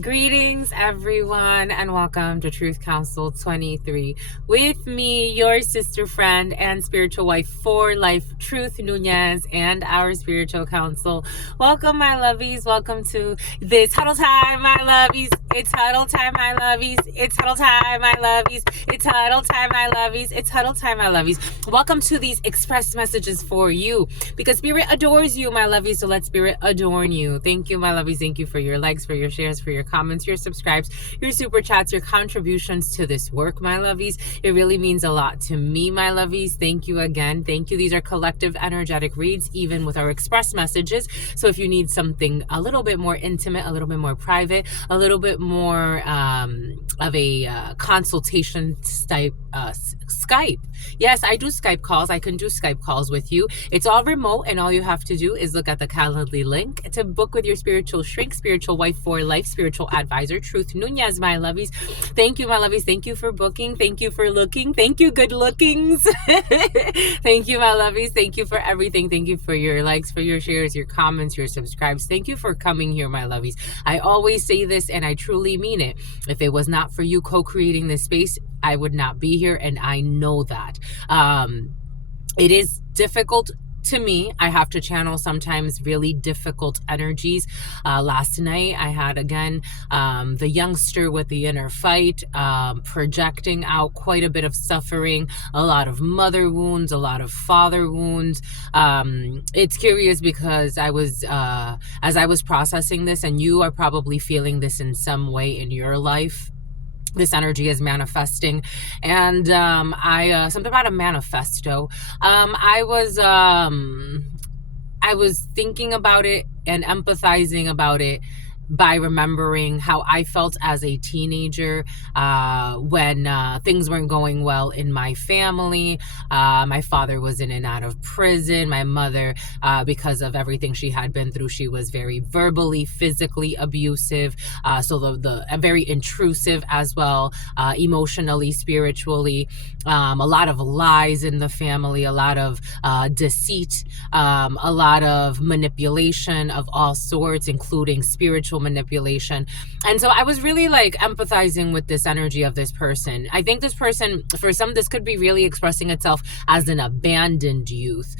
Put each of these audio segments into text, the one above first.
Greetings, everyone, and welcome to Truth Council 23. With me, your sister friend and spiritual wife for life, Truth Nunez, and our spiritual counsel. Welcome, my lovies. Welcome to this Huddle Time, my lovies. It's Huddle Time, my lovies. It's Huddle Time, my lovies. It's Huddle Time, my lovies. It's Huddle Time, my lovies. Welcome to these express messages for you because Spirit adores you, my lovies. So let Spirit adorn you. Thank you, my lovies. Thank you for your likes, for your shares, for your comments, your subscribes, your super chats, your contributions to this work, my lovies. It really means a lot to me, my lovies. Thank you again. Thank you. These are collective energetic reads, even with our express messages. So if you need something a little bit more intimate, a little bit more private, a little bit more of a consultation type Skype. Yes, I do Skype calls. I can do Skype calls with you. It's all remote, and all you have to do is look at the Calendly link to book with your spiritual shrink, spiritual wife for life, spiritual advisor, Truth Nunez, my lovies. Thank you, my lovies. Thank you for booking. Thank you for looking. Thank you, good lookings. Thank you, my lovies. Thank you for everything. Thank you for your likes, for your shares, your comments, your subscribes. Thank you for coming here, my lovies. I always say this, and I truly mean it. If it was not for you co-creating this space, I would not be here, and I know that. It is difficult to me. I have to channel sometimes really difficult energies. Last night I had again the youngster with the inner fight, projecting out quite a bit of suffering, a lot of mother wounds, a lot of father wounds. It's curious because I was as I was processing this, and you are probably feeling this in some way in your life. This energy is manifesting, and I something about a manifesto. I was thinking about it and empathizing about it by remembering how I felt as a teenager when things weren't going well in my family. My father was in and out of prison. My mother, because of everything she had been through, she was very verbally, physically abusive. So the very intrusive as well, emotionally, spiritually. A lot of lies in the family, a lot of deceit, a lot of manipulation of all sorts, including spiritual manipulation. And so I was really like empathizing with this energy of this person. I think this person, for some, this could be really expressing itself as an abandoned youth.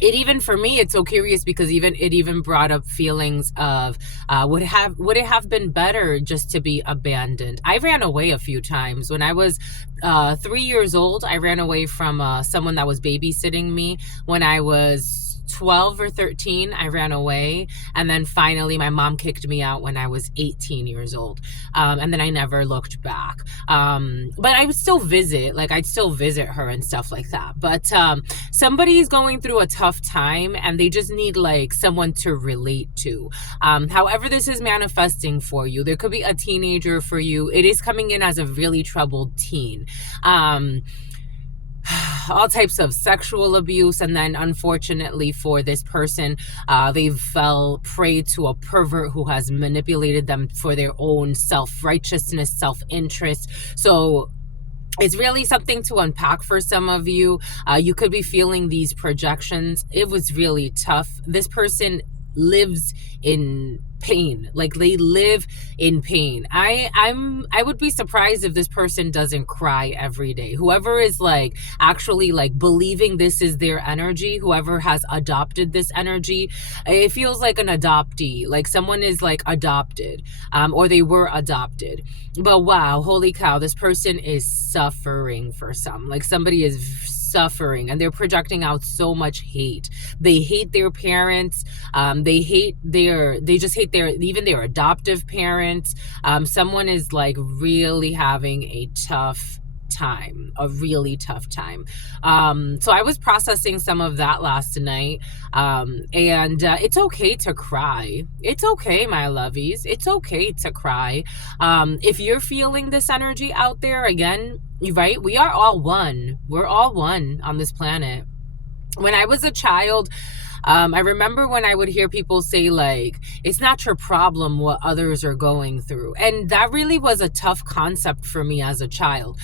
It even, for me, it's so curious because it even brought up feelings of would it have been better just to be abandoned? I ran away a few times. When I was 3 years old, I ran away from someone that was babysitting me. When I was 12 or 13, I ran away, and then finally my mom kicked me out when I was 18 years old, and then I never looked back. But I would still visit, like I'd still visit her and stuff like that. But somebody's going through a tough time and they just need like someone to relate to. However this is manifesting for you, there could be a teenager for you. It is coming in as a really troubled teen. All types of sexual abuse, and then unfortunately for this person, they fell prey to a pervert who has manipulated them for their own self-righteousness, self-interest. So it's really something to unpack for some of you. You could be feeling these projections. It was really tough. This person lives in pain. Like they live in pain. I would be surprised if this person doesn't cry every day. Whoever is like actually like believing this is their energy, whoever has adopted this energy, it feels like an adoptee, like someone is like adopted, or they were adopted. But wow, holy cow, this person is suffering for some. Like somebody is suffering, and they're projecting out so much hate. They hate their parents. They just hate even their adoptive parents. Someone is like really having a really tough time. So I was processing some of that last night. And it's okay to cry. It's okay, my lovies. It's okay to cry. If you're feeling this energy out there, again, right? We are all one. We're all one on this planet. When I was a child, I remember when I would hear people say, like, it's not your problem what others are going through. And that really was a tough concept for me as a child,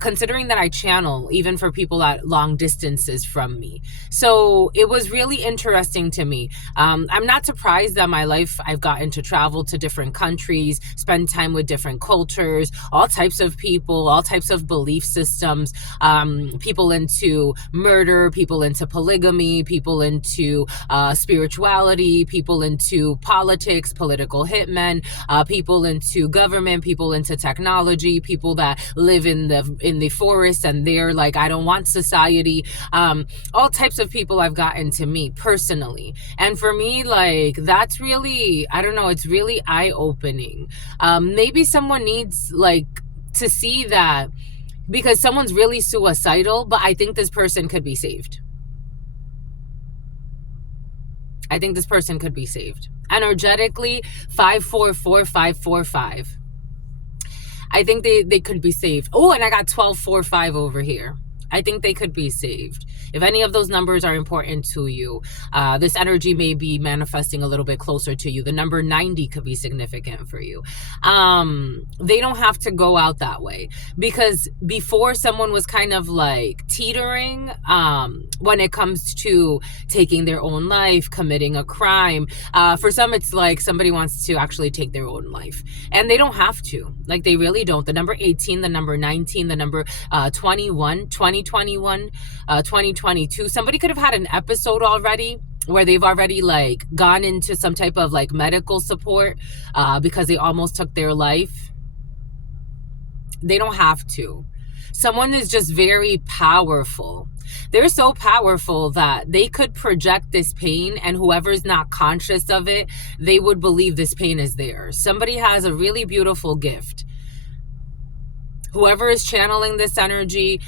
considering that I channel even for people at long distances from me. So it was really interesting to me. I'm not surprised that my life, I've gotten to travel to different countries, spend time with different cultures, all types of people, all types of belief systems, people into murder, people into polygamy, people into spirituality, people into politics, political hitmen, people into government, people into technology, people that live in the forest and they're like, I don't want society. All types of people I've gotten to meet personally. And for me, like, that's really, I don't know, it's really eye-opening. Maybe someone needs, like, to see that, because someone's really suicidal, but I think this person could be saved. I think this person could be saved. Energetically, 544545. I think they could be saved. Oh, and I got 1245 over here. I think they could be saved. If any of those numbers are important to you, this energy may be manifesting a little bit closer to you. The number 90 could be significant for you. They don't have to go out that way, because before someone was kind of like teetering when it comes to taking their own life, committing a crime. For some, it's like somebody wants to actually take their own life, and they don't have to. Like, they really don't. The number 18, the number 19, the number 21, 2021, 2022. Somebody could have had an episode already where they've already like gone into some type of like medical support because they almost took their life. They don't have to. Someone is just very powerful. They're so powerful that they could project this pain, and whoever's not conscious of it, they would believe this pain is theirs. Somebody has a really beautiful gift. Whoever is channeling this energy,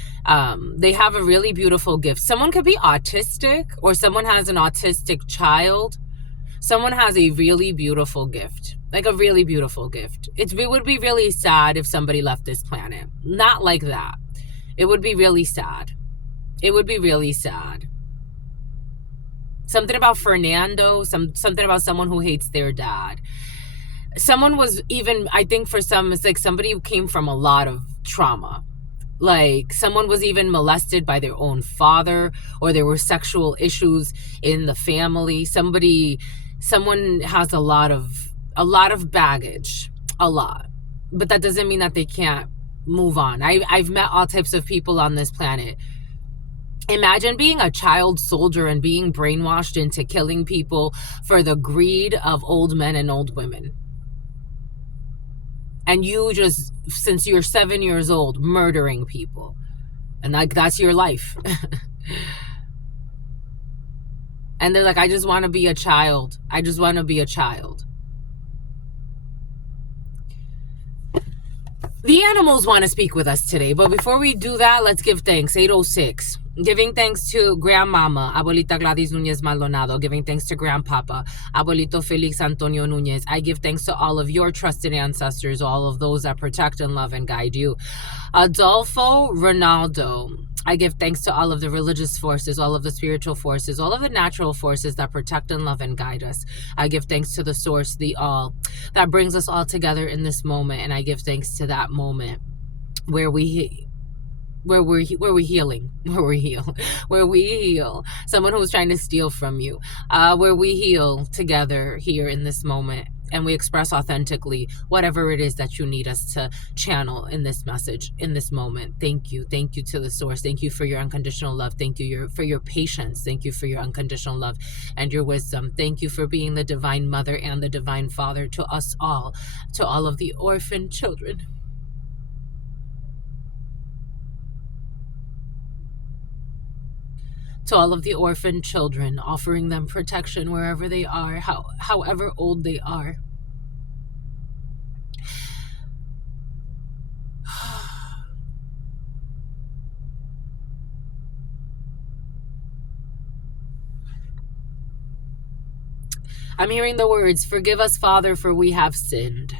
they have a really beautiful gift. Someone could be autistic, or someone has an autistic child. Someone has a really beautiful gift, like a really beautiful gift. It would be really sad if somebody left this planet. Not like that. It would be really sad. It would be really sad. Something about Fernando, something about someone who hates their dad. Someone was even, I think for some, it's like somebody who came from a lot of trauma. Like, someone was even molested by their own father, or there were sexual issues in the family. Someone has a lot of baggage, a lot. But that doesn't mean that they can't move on. I've met all types of people on this planet. Imagine being a child soldier and being brainwashed into killing people for the greed of old men and old women. And you just, since you're 7 years old, murdering people. And like, that's your life. And they're like, I just want to be a child. I just want to be a child. The animals want to speak with us today. But before we do that, let's give thanks. 806. Giving thanks to Grandmama, Abuelita Gladys Nunez Maldonado. Giving thanks to Grandpapa, Abuelito Felix Antonio Nunez. I give thanks to all of your trusted ancestors, all of those that protect and love and guide you. Adolfo Ronaldo. I give thanks to all of the religious forces, all of the spiritual forces, all of the natural forces that protect and love and guide us. I give thanks to the source, the all, that brings us all together in this moment. And I give thanks to that moment where we heal. Someone who's trying to steal from you, where we heal together here in this moment, and we express authentically whatever it is that you need us to channel in this message, in this moment. Thank you to the source. Thank you for your unconditional love. Thank you for your patience. Thank you for your unconditional love and your wisdom. Thank you for being the divine mother and the divine father to us all, to all of the orphan children. To all of the orphan children, offering them protection wherever they are, however old they are. I'm hearing the words, forgive us, Father, for we have sinned.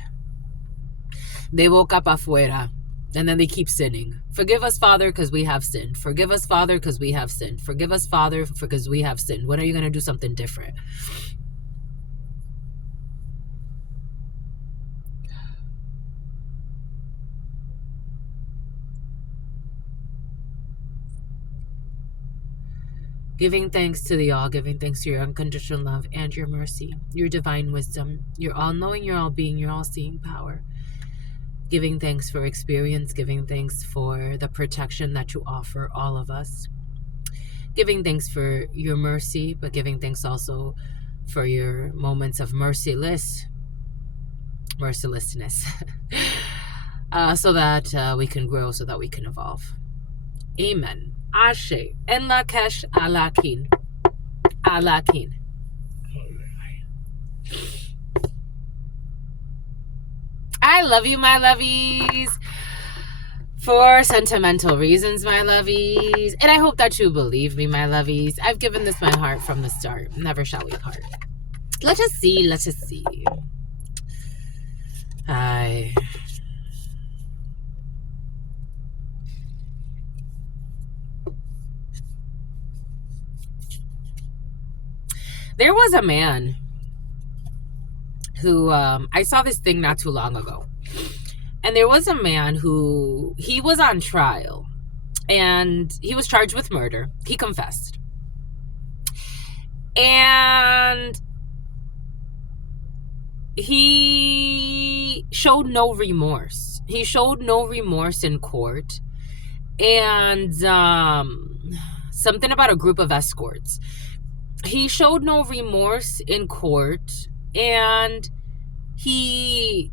De boca pa' fuera. And then they keep sinning. Forgive us, Father, because we have sinned. Forgive us, Father, because we have sinned. Forgive us, Father, because we have sinned. When are you going to do something different? Giving thanks to the all, giving thanks to your unconditional love and your mercy, your divine wisdom, your all-knowing, your all-being, your all-seeing power. Giving thanks for experience, giving thanks for the protection that you offer all of us. Giving thanks for your mercy, but giving thanks also for your moments of mercilessness, so that we can grow, so that we can evolve. Amen. Ashe. En Lakesh Alakin. Alakin. I love you, my lovies. For sentimental reasons, my lovies. And I hope that you believe me, my lovies. I've given this my heart from the start. Never shall we part. Let us see. Let us see. There was a man who, I saw this thing not too long ago. And there was a man who, he was on trial. And he was charged with murder. He confessed. And he showed no remorse. He showed no remorse in court. And something about a group of escorts. He showed no remorse in court, and he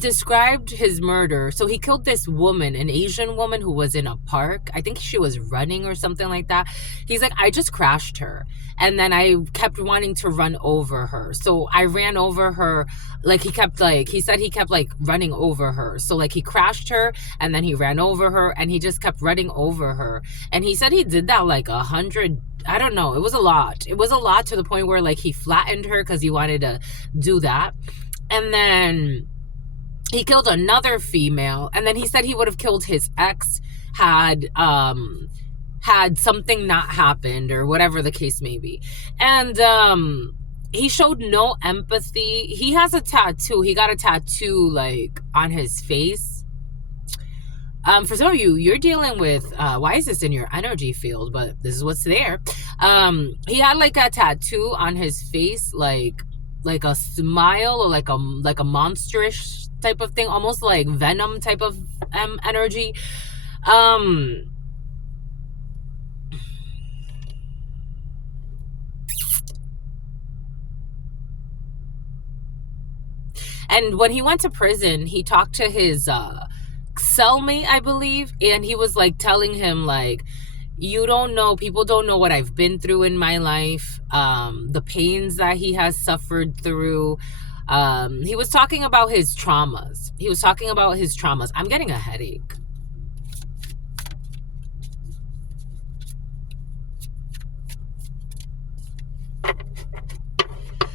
described his murder. So he killed this woman, an Asian woman who was in a park. I think she was running or something like that. He's like, I just crashed her. And then I kept wanting to run over her. So I ran over her. Like he said he kept like running over her. So like he crashed her and then he ran over her and he just kept running over her. And he said he did that like 100, I don't know. It was a lot. It was a lot to the point where like he flattened her because he wanted to do that. And then he killed another female, and then he said he would have killed his ex had something not happened or whatever the case may be. And he showed no empathy. He has a tattoo. He got a tattoo like on his face. For some of you, you're dealing with why is this in your energy field? But this is what's there. He had like a tattoo on his face, like a smile or like a monstrous type of thing, almost like venom type of energy. And when he went to prison, he talked to his cellmate, I believe, and he was like telling him like, you don't know, people don't know what I've been through in my life, the pains that he has suffered through. He was talking about his traumas. I'm getting a headache.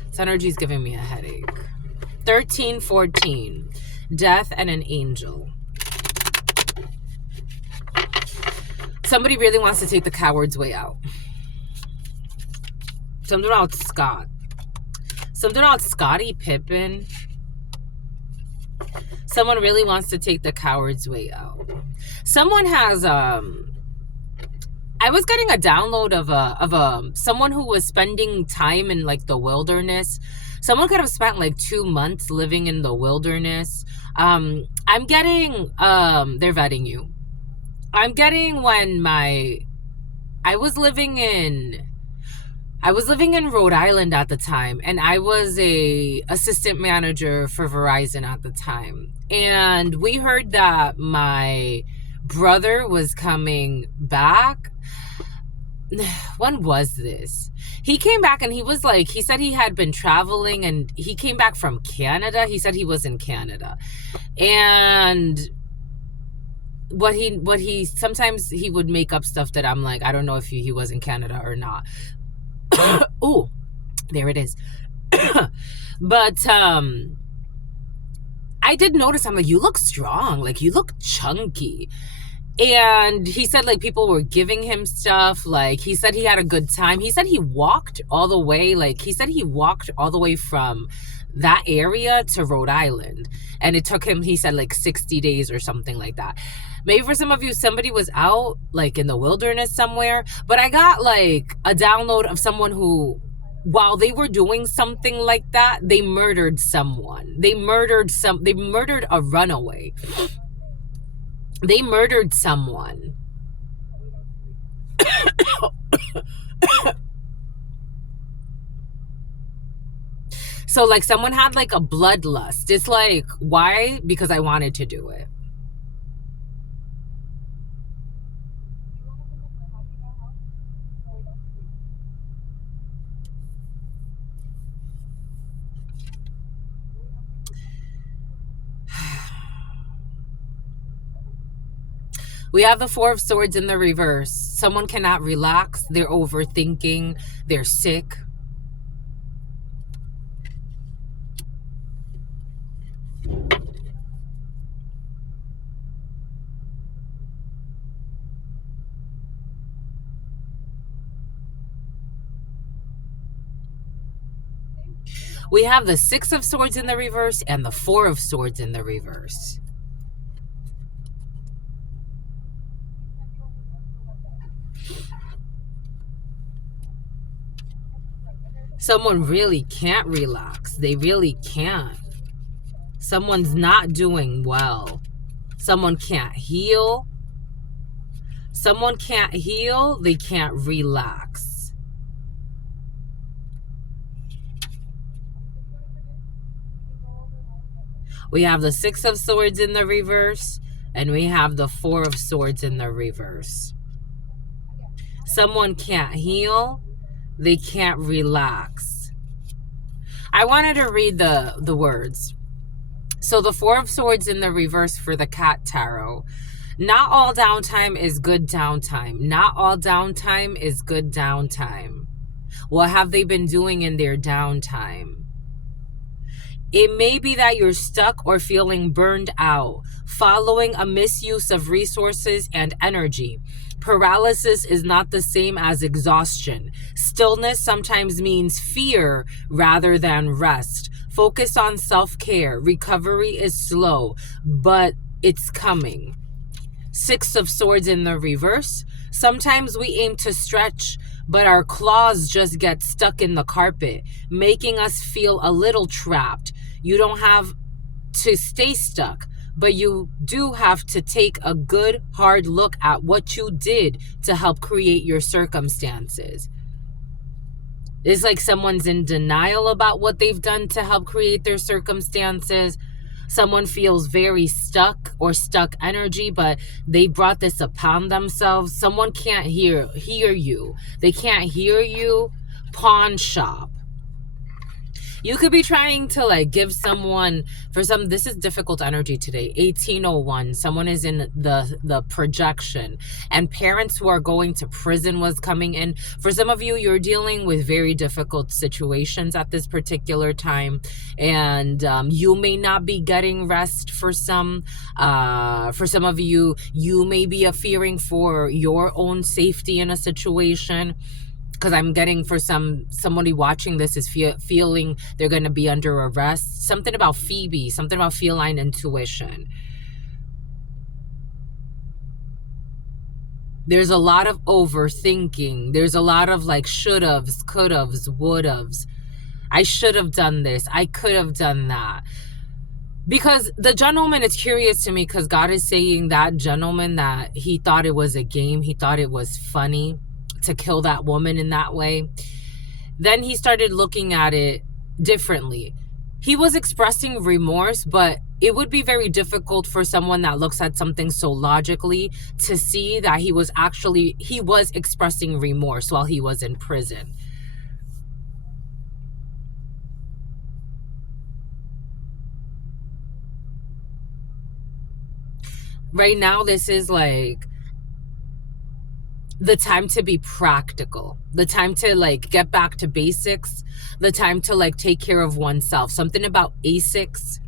This energy is giving me a headache. 1314, death and an angel. Somebody really wants to take the coward's way out. Something about Scott. Something about Scottie Pippen. Someone really wants to take the coward's way out. Someone has I was getting a download of someone who was spending time in like the wilderness. Someone could have spent like 2 months living in the wilderness. I'm getting they're vetting you. I'm getting when I was living in Rhode Island at the time, and I was a assistant manager for Verizon at the time. And we heard that my brother was coming back. When was this? He came back and he was like, he said he had been traveling and he came back from Canada. He said he was in Canada. And what he sometimes he would make up stuff that I'm like, I don't know if he was in Canada or not. Oh, there it is. But I I did notice, I'm like, you look strong, like you look chunky. And he said like people were giving him stuff. Like he said he had a good time. He said he walked all the way. Like he said he walked all the way from that area to Rhode Island. And it took him, he said, like 60 days or something like that. Maybe for some of you, somebody was out like in the wilderness somewhere. But I got like a download of someone who, while they were doing something like that, they murdered someone. They murdered a runaway. They murdered someone. So like someone had like a bloodlust. It's like, why? Because I wanted to do it. We have the Four of Swords in the reverse. Someone cannot relax. They're overthinking. They're sick. We have the Six of Swords in the reverse and the Four of Swords in the reverse. Someone really can't relax. They really can't. Someone's not doing well. Someone can't heal. Someone can't heal. They can't relax. We have the Six of Swords in the reverse, and we have the Four of Swords in the reverse. Someone can't heal. They can't relax. I wanted to read the words. So the Four of Swords in the reverse for the Cat Tarot. Not all downtime is good downtime. Not all downtime is good downtime. What have they been doing in their downtime? It may be that you're stuck or feeling burned out, following a misuse of resources and energy. Paralysis is not the same as exhaustion. Stillness sometimes means fear rather than rest. Focus on self-care. Recovery is slow, but it's coming. Six of Swords in the reverse. Sometimes we aim to stretch, but our claws just get stuck in the carpet, making us feel a little trapped. You don't have to stay stuck, but you do have to take a good, hard look at what you did to help create your circumstances. It's like someone's in denial about what they've done to help create their circumstances. Someone feels very stuck or stuck energy, but they brought this upon themselves. Someone can't hear you. They can't hear you. Pawn shop. You could be trying to like give someone, for some, this is difficult energy today. 1801, someone is in the projection, and parents who are going to prison was coming in. For some of you, you're dealing with very difficult situations at this particular time, and you may not be getting rest for some. For some of you, you may be fearing for your own safety in a situation. Because I'm getting for somebody watching this is feeling they're going to be under arrest. Something about Phoebe, something about feline intuition. There's a lot of overthinking. There's a lot of like should-haves, could-haves, would-haves. I should have done this. I could have done that. Because the gentleman is curious to me, because God is saying that gentleman that he thought it was a game. He thought it was funny to kill that woman in that way. Then he started looking at it differently. He was expressing remorse, but it would be very difficult for someone that looks at something so logically to see that he was expressing remorse while he was in prison. Right now, this is like the time to be practical, the time to like get back to basics, the time to like take care of oneself. Something about ASICs.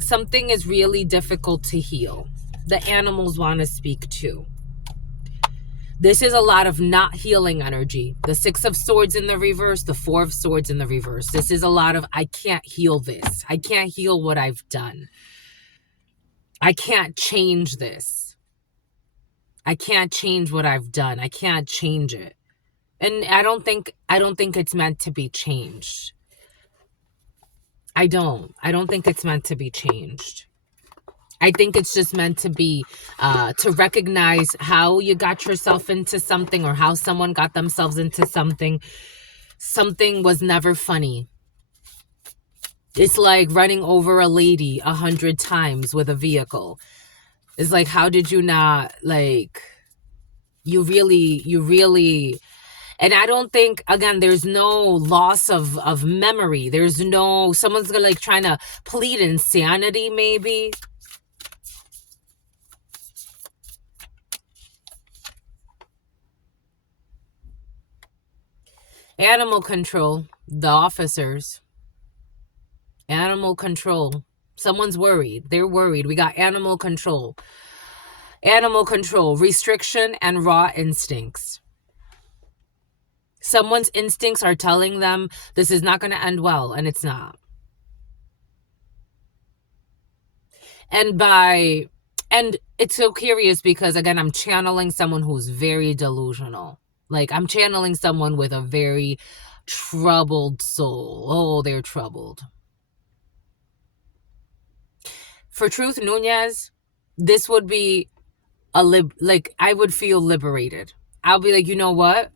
Something is really difficult to heal. The animals want to speak too. This is a lot of not healing energy. The 6 of Swords in the reverse, the 4 of Swords in the reverse. This is a lot of, I can't heal this. I can't heal what I've done. I can't change this. I can't change what I've done. I can't change it. And I don't think it's meant to be changed. I don't think it's meant to be changed. I think it's just meant to be to recognize how you got yourself into something, or how someone got themselves into something. Something was never funny. It's like running over a lady 100 times with a vehicle. It's like, how did you not, like, you really, and I don't think, again, there's no loss of memory. There's no, someone's like trying to plead insanity maybe. Animal control, the officers. Animal control. Someone's worried. They're worried. We got animal control. Animal control, restriction, and raw instincts. Someone's instincts are telling them this is not going to end well, and it's not. And it's so curious because, again, I'm channeling someone who's very delusional. Like, I'm channeling someone with a very troubled soul. Oh, they're troubled. For Truth Nunez, this would be I would feel liberated. I'll be like, you know what?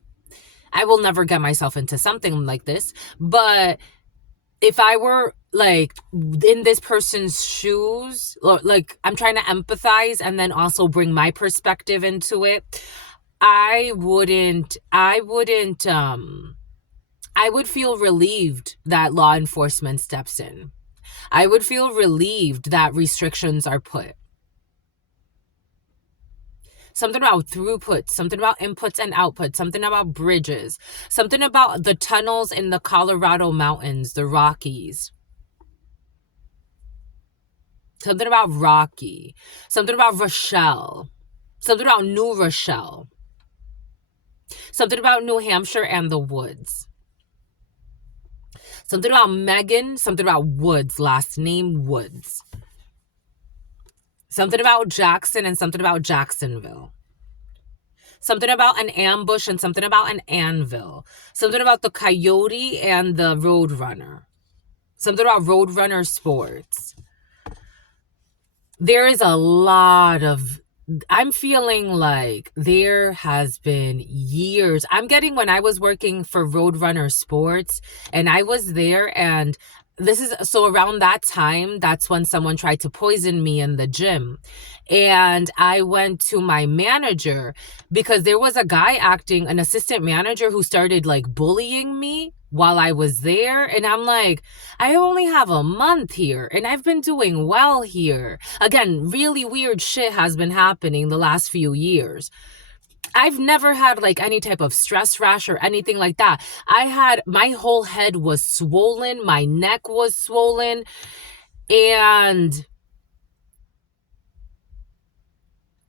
I will never get myself into something like this. But if I were like in this person's shoes, or like I'm trying to empathize and then also bring my perspective into it, I would feel relieved that law enforcement steps in. I would feel relieved that restrictions are put. Something about throughput, something about inputs and outputs, something about bridges, something about the tunnels in the Colorado mountains, the Rockies. Something about Rocky, something about Rochelle, something about New Rochelle, something about New Hampshire and the woods. Something about Megan, something about Woods, last name Woods. Something about Jackson and something about Jacksonville. Something about an ambush and something about an anvil. Something about the coyote and the roadrunner. Something about roadrunner sports. There is a lot of, I'm feeling like there has been years. I'm getting, when I was working for Roadrunner Sports and I was there, and this is, so around that time, that's when someone tried to poison me in the gym. And I went to my manager because there was a guy acting, an assistant manager, who started like bullying me while I was there. And I'm like, I only have a month here and I've been doing well here. Again, really weird shit has been happening the last few years. I've never had like any type of stress rash or anything like that. My whole head was swollen. My neck was swollen. And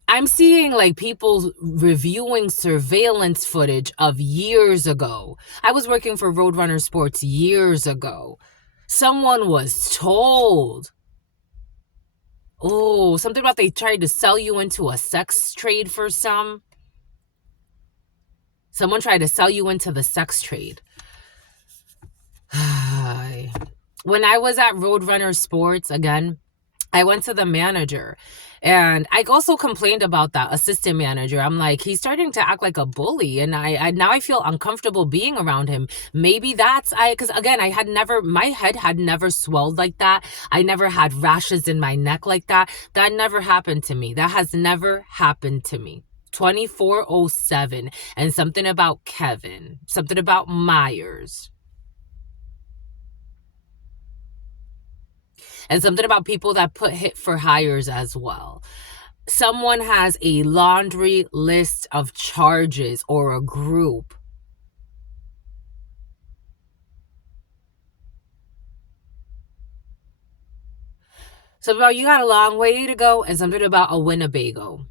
I'm seeing like people reviewing surveillance footage of years ago. I was working for Roadrunner Sports years ago. Someone was told, oh, something about they tried to sell you into a sex trade for some. Someone tried to sell you into the sex trade. When I was at Roadrunner Sports, again, I went to the manager and I also complained about that assistant manager. I'm like, he's starting to act like a bully, and I now I feel uncomfortable being around him. Maybe because again, my head had never swelled like that. I never had rashes in my neck like that. That never happened to me. That has never happened to me. 2407 and something about Kevin, something about Myers. And something about people that put hit for hires as well. Someone has a laundry list of charges, or a group. Something about you got a long way to go, and something about a Winnebago.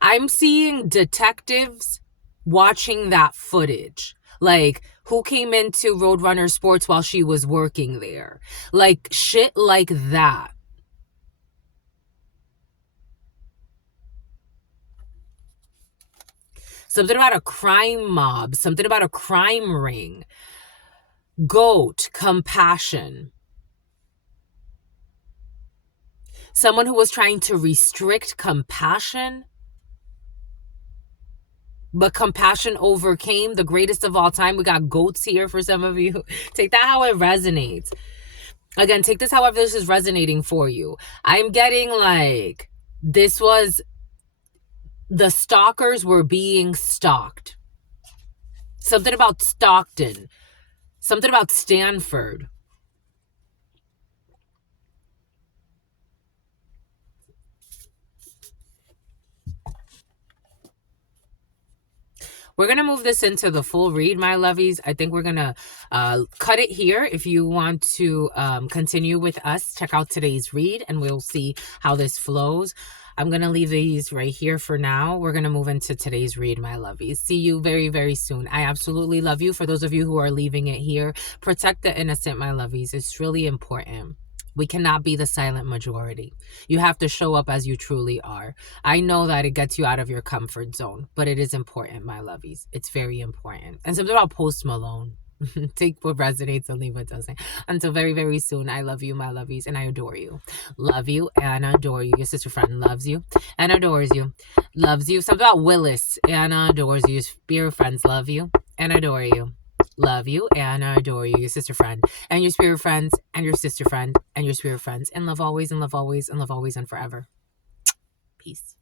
I'm seeing detectives watching that footage. Like, who came into Roadrunner Sports while she was working there? Like, shit like that. Something about a crime mob. Something about a crime ring. Goat, compassion. Someone who was trying to restrict compassion, but compassion overcame. The greatest of all time. We got goats here for some of you. Take that how it resonates. Again, take this however this is resonating for you. I'm getting like, this was, the stalkers were being stalked. Something about Stockton. Something about Stanford. We're going to move this into the full read, my lovies. I think we're going to cut it here. If you want to continue with us, check out today's read and we'll see how this flows. I'm going to leave these right here for now. We're going to move into today's read, my lovies. See you very, very soon. I absolutely love you. For those of you who are leaving it here, protect the innocent, my lovies. It's really important. We cannot be the silent majority. You have to show up as you truly are. I know that it gets you out of your comfort zone, but it is important, my lovies. It's very important. And something about Post Malone. Take what resonates and leave what doesn't. Until very, very soon, I love you, my lovies, and I adore you. Love you and adore you. Your sister friend loves you and adores you. Loves you. Something about Willis and adores you. Your spirit friends love you and adore you. Love you and adore you, your sister friend and your spirit friends and your sister friend and your spirit friends. And love always and love always and love always and forever. Peace.